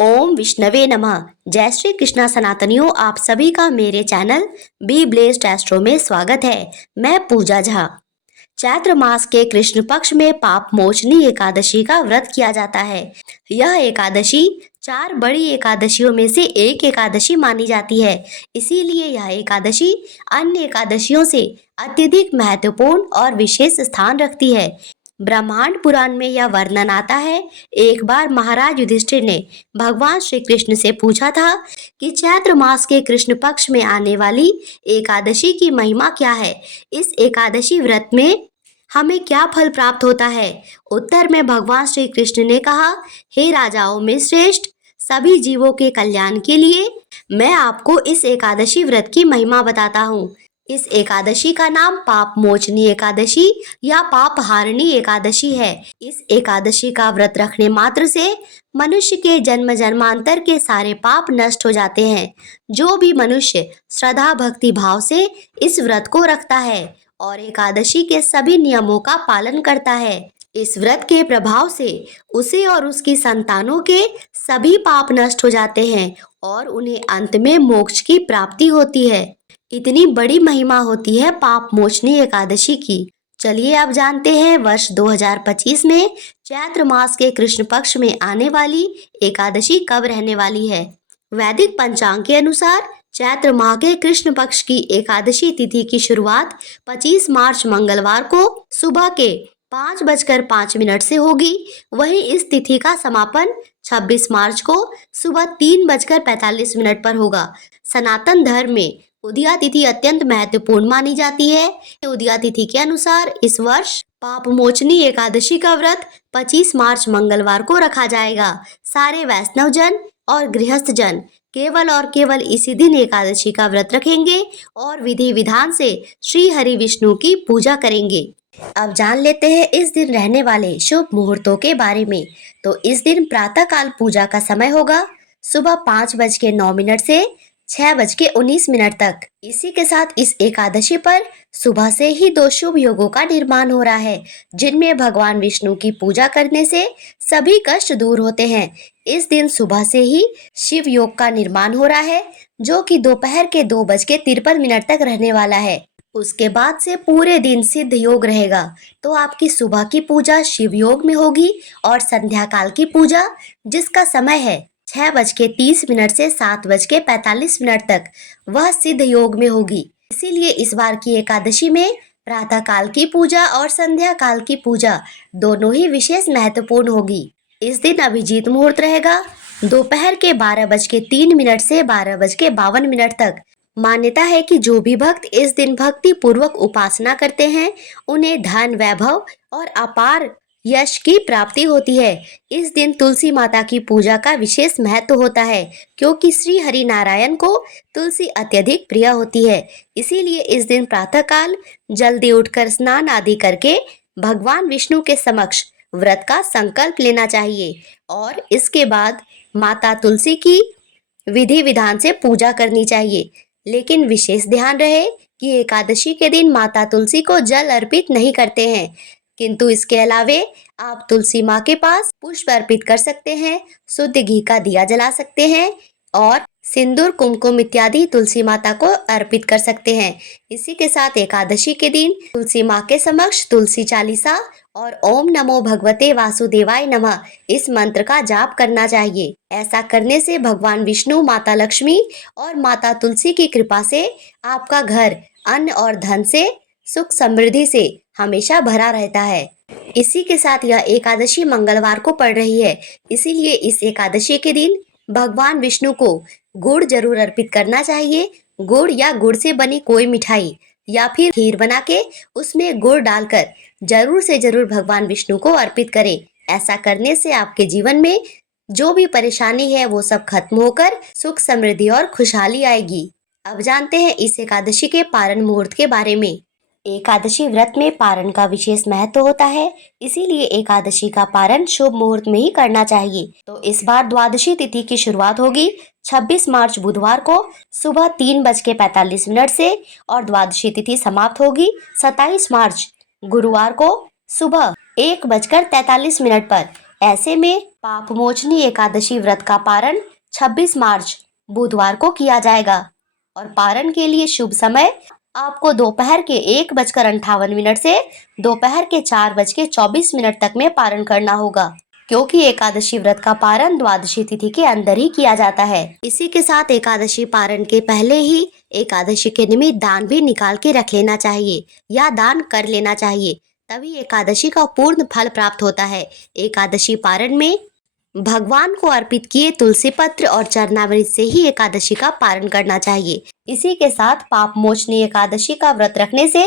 ओम विष्णवे नमः। जय श्री कृष्णा सनातनियों, आप सभी का मेरे चैनल बी ब्लेस्ड एस्ट्रो में स्वागत है। मैं पूजा झा। चैत्र मास के कृष्ण पक्ष में पाप मोचनी एकादशी का व्रत किया जाता है। यह एकादशी 4 बड़ी एकादशियों में से एक एकादशी मानी जाती है। इसीलिए यह एकादशी अन्य एकादशियों से अत्यधिक महत्वपूर्ण और विशेष स्थान रखती है। ब्रह्मांड पुराण में यह वर्णन आता है, एक बार महाराज युधिष्ठिर ने भगवान श्री कृष्ण से पूछा था कि चैत्र मास के कृष्ण पक्ष में आने वाली एकादशी की महिमा क्या है। इस एकादशी व्रत में हमें क्या फल प्राप्त होता है। उत्तर में भगवान श्री कृष्ण ने कहा, हे राजाओं में श्रेष्ठ, सभी जीवों के कल्याण के लिए मैं आपको इस एकादशी व्रत की महिमा बताता हूँ। इस एकादशी का नाम पाप मोचनी एकादशी या पाप हारणी एकादशी है। इस एकादशी का व्रत रखने मात्र से मनुष्य के जन्म जन्मांतर के सारे पाप नष्ट हो जाते हैं। जो भी मनुष्य श्रद्धा भक्ति भाव से इस व्रत को रखता है और एकादशी के सभी नियमों का पालन करता है, इस व्रत के प्रभाव से उसे और उसकी संतानों के सभी पाप नष्ट हो जाते हैं और उन्हें अंत में मोक्ष की प्राप्ति होती है। इतनी बड़ी महिमा होती है पाप मोचनी एकादशी की। चलिए अब जानते हैं वर्ष 2025 में चैत्र मास के कृष्ण पक्ष में आने वाली एकादशी कब रहने वाली है। वैदिक पंचांग के अनुसार चैत्र माह के कृष्ण पक्ष की एकादशी तिथि की शुरुआत 25 मार्च मंगलवार को सुबह के 5:05 से होगी। वहीं इस तिथि का समापन 26 मार्च को सुबह 3:45 पर होगा। सनातन धर्म में उदया तिथि अत्यंत महत्वपूर्ण मानी जाती है। उदया तिथि के अनुसार इस वर्ष पाप मोचनी एकादशी का व्रत 25 मार्च मंगलवार को रखा जाएगा। सारे वैष्णव जन और गृहस्थ जन केवल और केवल इसी दिन एकादशी का व्रत रखेंगे और विधि विधान से श्री हरि विष्णु की पूजा करेंगे। अब जान लेते हैं इस दिन रहने वाले शुभ मुहूर्तों के बारे में। तो इस दिन प्रातः काल पूजा का समय होगा सुबह 5:09 से 6:19 तक। इसी के साथ इस एकादशी पर सुबह से ही 2 शुभ योगों का निर्माण हो रहा है, जिनमें भगवान विष्णु की पूजा करने से सभी कष्ट दूर होते हैं। इस दिन सुबह से ही शिव योग का निर्माण हो रहा है, जो कि दोपहर के 2:53 तक रहने वाला है। उसके बाद से पूरे दिन सिद्ध योग रहेगा। तो आपकी सुबह की पूजा शिव योग में होगी और संध्या काल की पूजा, जिसका समय है 6:30 से 7:45 तक, वह सिद्ध योग में होगी। इसीलिए इस बार की एकादशी में प्रातः काल की पूजा और संध्या काल की पूजा दोनों ही विशेष महत्वपूर्ण होगी। इस दिन अभिजीत मुहूर्त रहेगा दोपहर के 12:03 से 12:52 तक। मान्यता है कि जो भी भक्त इस दिन भक्ति पूर्वक उपासना करते हैं, उन्हें धन वैभव और अपार यश की प्राप्ति होती है। इस दिन तुलसी माता की पूजा का विशेष महत्व होता है, क्योंकि श्री हरि नारायण को तुलसी अत्यधिक प्रिय होती है। इसीलिए इस दिन प्रातःकाल जल्दी उठकर स्नान आदि करके भगवान विष्णु के समक्ष व्रत का संकल्प लेना चाहिए और इसके बाद माता तुलसी की विधि विधान से पूजा करनी चाहिए। लेकिन विशेष ध्यान रहे कि एकादशी के दिन माता तुलसी को जल अर्पित नहीं करते हैं, किंतु इसके अलावे आप तुलसी माँ के पास पुष्प अर्पित कर सकते हैं, शुद्ध घी का दिया जला सकते हैं और सिंदूर कुमकुम इत्यादि तुलसी माता को अर्पित कर सकते हैं। इसी के साथ एकादशी के दिन तुलसी माँ के समक्ष तुलसी चालीसा और ओम नमो भगवते वासुदेवाय नमः इस मंत्र का जाप करना चाहिए। ऐसा करने से भगवान विष्णु, माता लक्ष्मी और माता तुलसी की कृपा से आपका घर अन्न और धन से, सुख समृद्धि से हमेशा भरा रहता है। इसी के साथ यह एकादशी मंगलवार को पड़ रही है, इसीलिए इस एकादशी के दिन भगवान विष्णु को गुड़ जरूर अर्पित करना चाहिए। गुड़ या गुड़ से बनी कोई मिठाई या फिर खीर बना के उसमें गुड़ डालकर जरूर से जरूर भगवान विष्णु को अर्पित करें। ऐसा करने से आपके जीवन में जो भी परेशानी है वो सब खत्म होकर सुख समृद्धि और खुशहाली आएगी। अब जानते हैं इस एकादशी के पारण मुहूर्त के बारे में। एकादशी व्रत में पारण का विशेष महत्व होता है, इसीलिए एकादशी का पारण शुभ मुहूर्त में ही करना चाहिए। तो इस बार द्वादशी तिथि की शुरुआत होगी 26 मार्च बुधवार को सुबह 3:45 से और द्वादशी तिथि समाप्त होगी 27 मार्च गुरुवार को सुबह 1:43 पर। ऐसे में पाप मोचनी एकादशी व्रत का पारण 26 मार्च बुधवार को किया जाएगा और पारण के लिए शुभ समय आपको दोपहर के 1:58 से दोपहर के 4:24 तक में पारण करना होगा, क्योंकि एकादशी व्रत का पारण द्वादशी तिथि के अंदर ही किया जाता है। इसी के साथ एकादशी पारण के पहले ही एकादशी के निमित्त दान भी निकाल के रख लेना चाहिए या दान कर लेना चाहिए, तभी एकादशी का पूर्ण फल प्राप्त होता है। एकादशी पारण में भगवान को अर्पित किए तुलसी पत्र और चरणामृत से ही एकादशी का पारण करना चाहिए। इसी के साथ पाप मोचनी एकादशी का व्रत रखने से,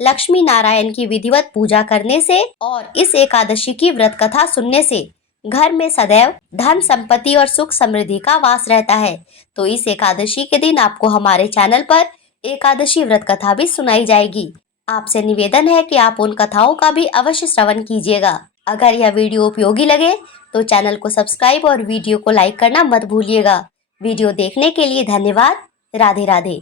लक्ष्मी नारायण की विधिवत पूजा करने से और इस एकादशी की व्रत कथा सुनने से घर में सदैव धन संपत्ति और सुख समृद्धि का वास रहता है। तो इस एकादशी के दिन आपको हमारे चैनल पर एकादशी व्रत कथा भी सुनाई जाएगी। आपसे निवेदन है कि आप उन कथाओं का भी अवश्य श्रवण कीजिएगा। अगर यह वीडियो उपयोगी लगे तो चैनल को सब्सक्राइब और वीडियो को लाइक करना मत भूलिएगा। वीडियो देखने के लिए धन्यवाद। राधे राधे।